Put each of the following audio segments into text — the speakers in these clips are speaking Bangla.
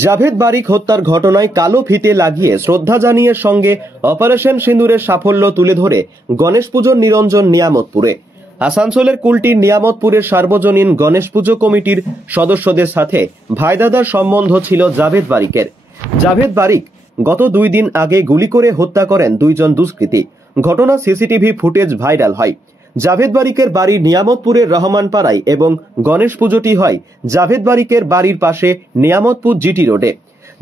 জাভেদ বারিক হত্যার ঘটনায় কালো ফিতে লাগিয়ে শ্রদ্ধা জানিয়ে সঙ্গে অপারেশন সিঁদুরের সাফল্য তুলে ধরে গণেশ পুজোর নিরঞ্জন নিয়ামতপুরে। আসানসোলের কুলটির নিয়ামতপুরের সার্বজনীন গণেশ পুজো কমিটির সদস্যদের সাথে ভাইদাদার সম্বন্ধ ছিল জাভেদ বারিকের। জাভেদ বারিক গত 2 দিন আগে গুলি করে হত্যা করেন 2 জন দুষ্কৃতী। ঘটনা সিসিটিভি ফুটেজ ভাইরাল হয়। জাভেদ বারিকের বাড়ি নিয়ামতপুরের রহমানপাড়ায় এবং গণেশ পুজোটি হয় জাভেদ বারিকের বাড়ির পাশে নিয়ামতপুর জিটি রোডে।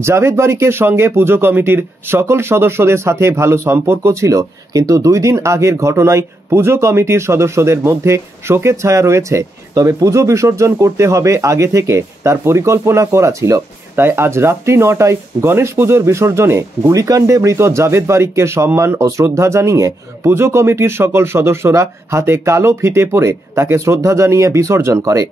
জাভেদ বারিকের সঙ্গে পুজো কমিটির সকল সদস্যদের সাথে ভালো সম্পর্ক ছিল, কিন্তু 2 দিন আগের ঘটনায় পুজো কমিটির সদস্যদের মধ্যে শোকের ছায়া রয়েছে। তবে পুজো বিসর্জন করতে হবে আগে থেকে তার পরিকল্পনা করা ছিল। তাই আজ রাত্রি 9টায় গণেশ পুজোর বিসর্জনে গুলিকাণ্ডে মৃত জাভেদ বারিককে সম্মান ও শ্রদ্ধা জানিয়ে পুজো কমিটির সকল সদস্যরা হাতে কালো ফিতে পরে তাকে শ্রদ্ধা জানিয়ে বিসর্জন করে।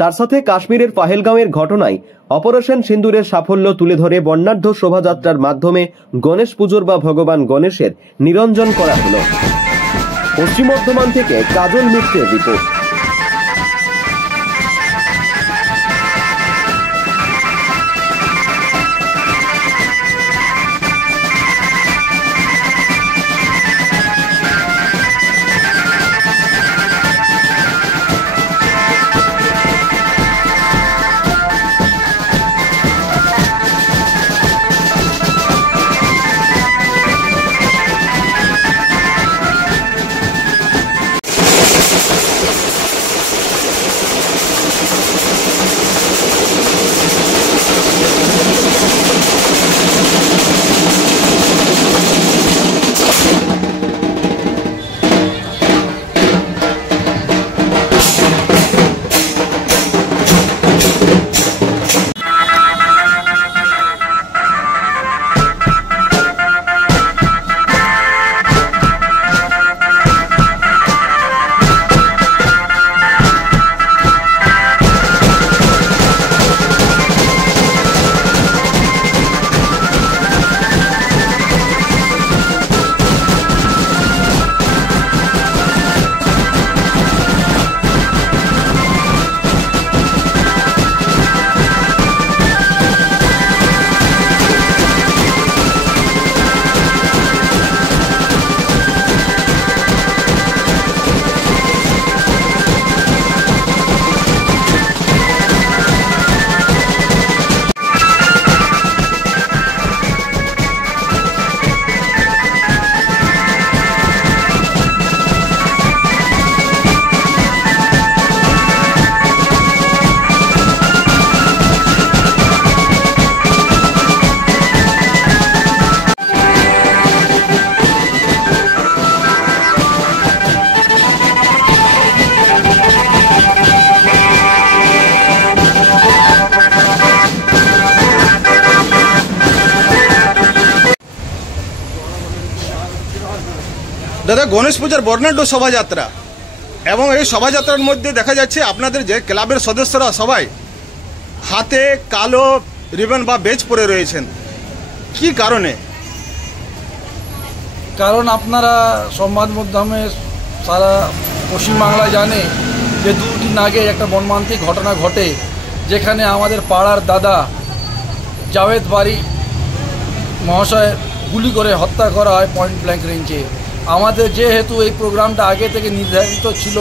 তার সাথে কাশ্মীরের পাহেলগাঁওয়ের ঘটনায় অপারেশন সিঁদুরের সাফল্য তুলে ধরে বর্ণাঢ্য শোভাযাত্রার মাধ্যমে গণেশ পুজোর বা ভগবান গণেশের নিরঞ্জন করা হলো। পশ্চিম বর্ধমান থেকে কাজল মিত্রের রিপোর্ট। দাদা, গণেশ পূজার বর্ণাঢ্য শোভাযাত্রা এবং এই শোভাযাত্রার মধ্যে দেখা যাচ্ছে আপনাদের যে ক্লাবের সদস্যরা সবাই হাতে কালো রিবন বা বেজ পরে রয়েছেন, কি কারণে? কারণ আপনারা সংবাদ মাধ্যমে সারা পশ্চিমবাংলায় জানে যে 2 দিন আগে একটা মর্মান্তিক ঘটনা ঘটে, যেখানে আমাদের পাড়ার দাদা জাভেদ বারিক মহাশয় গুলি করে হত্যা করা হয় পয়েন্ট ব্ল্যাঙ্ক রেঞ্জে। আমাদের যেহেতু এই প্রোগ্রামটা আগে থেকে নির্ধারিত ছিল,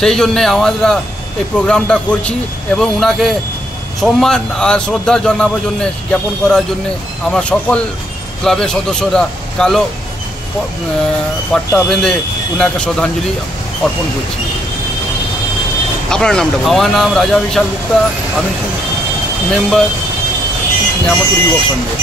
সেই জন্যে আমরা এই প্রোগ্রামটা করছি এবং ওনাকে সম্মান আর শ্রদ্ধা জানাবার জন্যে, জ্ঞাপন করার জন্যে আমরা সকল ক্লাবের সদস্যরা কালো পাট্টা বেঁধে ওনাকে শ্রদ্ধাঞ্জলি অর্পণ করছি। আপনার নামটা? আমার নাম রাজা বিশাল গুপ্তা, আমি মেম্বার নিয়ামতপুর যুবক সংঘের।